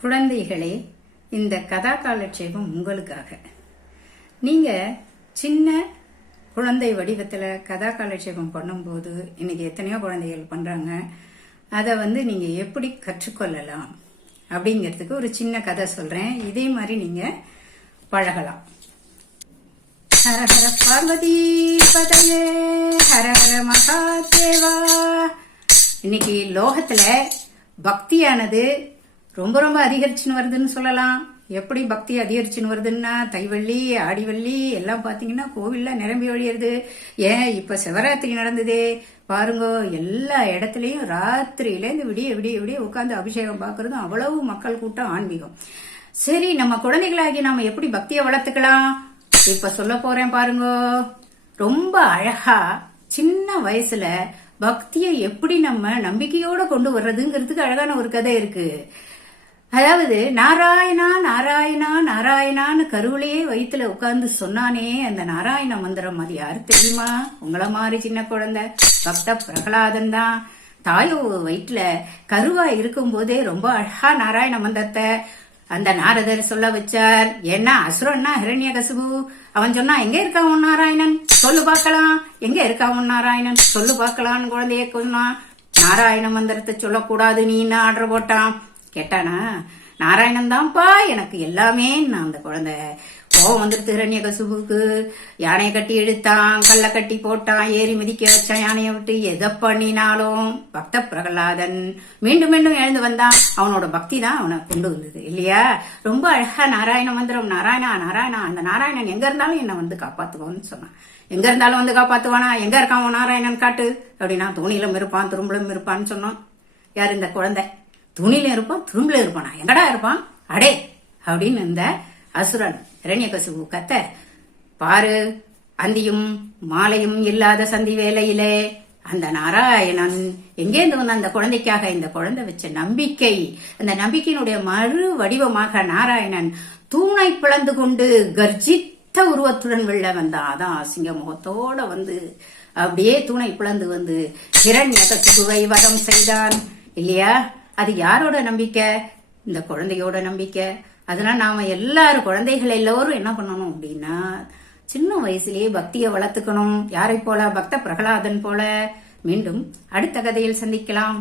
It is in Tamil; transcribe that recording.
குழந்தைகளே, இந்த கதா காலட்சேபம் உங்களுக்காக. நீங்க சின்ன குழந்தை வடிவத்துல கதா காலட்சேபம் பண்ணும்போது இன்னைக்கு எத்தனையோ குழந்தைகள் பண்றாங்க. அதை நீங்க எப்படி கற்றுக்கொள்ளலாம் அப்படிங்கிறதுக்கு ஒரு சின்ன கதை சொல்றேன். இதே மாதிரி நீங்க பழகலாம். ஹர ஹர பார்வதி பதையே, ஹர ஹர மகாதேவா. இன்னைக்கு லோகத்துல பக்தியானது ரொம்ப ரொம்ப அதிகரிச்சுன்னு வருதுன்னு சொல்லலாம். எப்படி பக்தி அதிகரிச்சுன்னு வருதுன்னா, தைவள்ளி ஆடிவள்ளி எல்லாம் பாத்தீங்கன்னா கோவில்ல நிரம்பி வழியுது. ஏன் இப்ப சிவராத்திரி நடந்ததே பாருங்க, எல்லா இடத்துலயும் ராத்திரியிலேருந்து விடிய விடிய விடிய உட்காந்து அபிஷேகம் பாக்குறதும் அவ்வளவு மக்கள் கூட்டம், ஆன்மீகம். சரி, நம்ம குழந்தைகளாகி நாம எப்படி பக்தியை வளர்த்துக்கலாம் இப்ப சொல்ல போறேன் பாருங்க. ரொம்ப அழகா சின்ன வயசுல பக்தியை எப்படி நம்ம நம்பிக்கையோட கொண்டு வர்றதுங்கிறதுக்கு அழகான ஒரு கதை இருக்கு. அதாவது நாராயணா நாராயணா நாராயணான்னு கருவிலேயே வயிற்றுல உட்கார்ந்து சொன்னானே அந்த நாராயண மந்திரம், அது யாரு தெரியுமா? உங்களை மாதிரி சின்ன குழந்தை பக்த பிரகலாதன் தான். தாயோ வயிற்றுல கருவா இருக்கும் போதே ரொம்ப அழகா நாராயண மந்திரத்தை அந்த நாரதர் சொல்ல வச்சார். ஏன்னா அசுரன்னா ஹிரண்யகசிபு, அவன் சொன்னா எங்க இருக்கா உன் நாராயணன் சொல்லு பார்க்கலாம், எங்க இருக்கா உன் நாராயணன் சொல்லு பார்க்கலான்னு குழந்தைய சொன்னான். நாராயண மந்திரத்தை சொல்லக்கூடாது நீ ஆர்டர் போட்டான். கேட்டானா, நாராயணன் தான்ப்பா எனக்கு எல்லாமே. நான் அந்த குழந்தை கோவம் வந்துடுது ஹிரண்யகசிபுக்கு. யானையை கட்டி எடுத்தான், கல்லை கட்டி போட்டான், ஏறி மிதிக்க வச்சான் யானையை விட்டு. எதை பண்ணினாலும் பக்த பிரகலாதன் மீண்டும் மீண்டும் எழுந்து வந்தான். அவனோட பக்தி தான் அவனை கொண்டு வந்தது இல்லையா? ரொம்ப அழகா நாராயண மந்திரம், நாராயணா நாராயணா, அந்த நாராயணன் எங்க இருந்தாலும் என்னை காப்பாத்துவோன்னு சொன்னான். எங்க இருந்தாலும் காப்பாத்துவானா? எங்க இருக்கான் நாராயணன் காட்டு அப்படின்னா, தூணிலும் இருப்பான் துரும்பிலும் இருப்பான்னு சொன்னான். யார்? இந்த குழந்தை. துணில இருப்பான் துரும்புல இருப்பானா? எங்கடா இருப்பான் அடே அப்படின்னு இந்த அசுரன் ஹிரண்யகசிபு கத்த. பாரு, அந்தியும் மாலையும் இல்லாத சந்தி வேலையிலே அந்த நாராயணன் எங்கேந்து வந்த அந்த குழந்தைக்காக இந்த குழந்தை வச்ச நம்பிக்கை, அந்த நம்பிக்கையினுடைய மறு வடிவமாக நாராயணன் தூணை பிளந்து கொண்டு கர்ஜித்த உருவத்துடன் வெள்ள வந்தான். அதான் சிங்க முகத்தோட அப்படியே தூணை பிளந்து ஹிரண்யகசிபுவை வதம் செய்தான் இல்லையா? அது யாரோட நம்பிக்கை? இந்த குழந்தையோட நம்பிக்கை. அதனால நாம எல்லாரும் குழந்தைகள் எல்லோரும் என்ன பண்ணணும் அப்படின்னா, சின்ன வயசுலயே பக்தியை வளர்த்துக்கணும். யாரை போல? பக்த பிரகலாதன் போல. மீண்டும் அடுத்த கதையில் சந்திக்கலாம்.